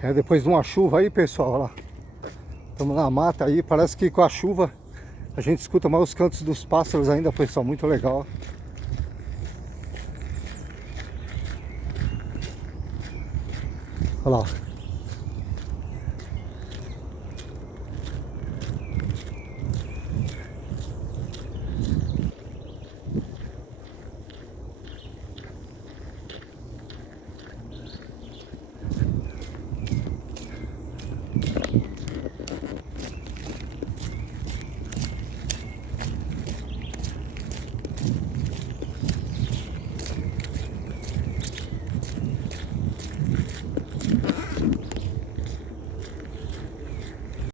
É, depois de uma chuva aí, pessoal, olha lá. Estamos na mata aí, parece que com a chuva a gente escuta mais os cantos dos pássaros ainda, pessoal, muito legal. Olha lá.